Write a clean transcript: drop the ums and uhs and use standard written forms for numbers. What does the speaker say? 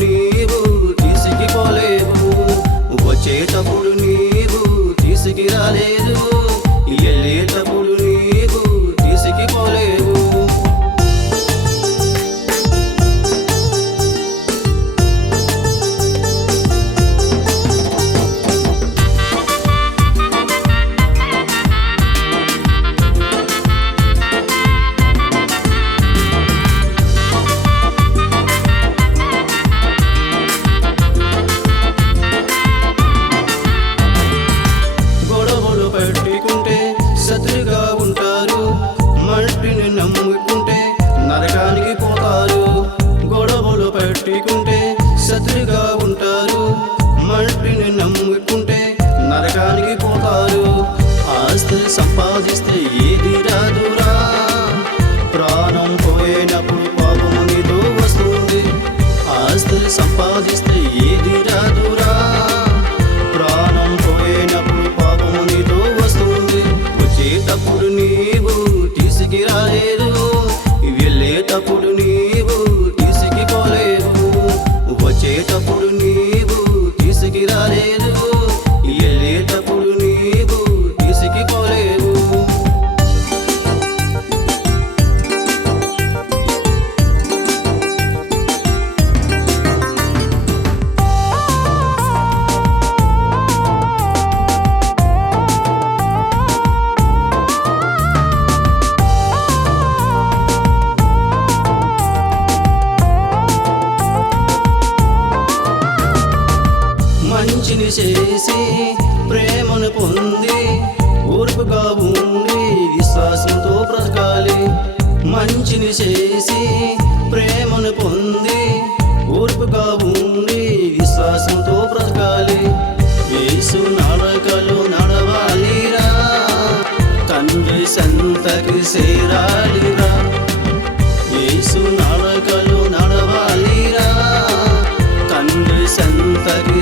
నీవు తీసుకుపోలేవు, వచ్చేటప్పుడు నీవు తీసుకురాలేదు, వెళ్ళేటప్పుడు నీవు తీసుకుపోలేవు. శత్రుగా ఉంటారు, మట్టిని నమ్ముకుంటే నరకానికి పోతారు. గొడవలు పెట్టుకుంటే శత్రుగా ఉంటారు, మట్టిని నమ్ముకుంటే నరకానికి పోతారు. ఆస్తులు సంపాదిస్తే ఏది రాదురా, ప్రాణం పోయినప్పుడు పాపము నీతో వస్తుంది. ఆస్తులు సంపాదిస్తే ఏది రాదురా, ప్రాణం పోయినప్పుడు పాపము నీతో వస్తుంది. వచ్చేటప్పుడు నీవు తీసుకురాలేదు, వెళ్ళేటప్పుడు నీవు తీసుకుపోలేవు. వచ్చేటప్పుడు నీవు తీసుకురాలేదు, వెళ్ళేటప్పుడు నీవు తీసుకుపోలేవు. మంచిని చేసి ప్రేమను పొంది ఓర్పుగా ఉండి విశ్వాసంతో బ్రతకాలి. మంచిని చేసి ప్రేమను పొంది ఓర్పుగా ఉండి విశ్వాసంతో బ్రతకాలి. యేసు నడకలో నడవాలిరా, తండ్రి సంతకి చేరాలిరా. యేసు నడకలో నడవాలిరా, తండ్రి సంతకి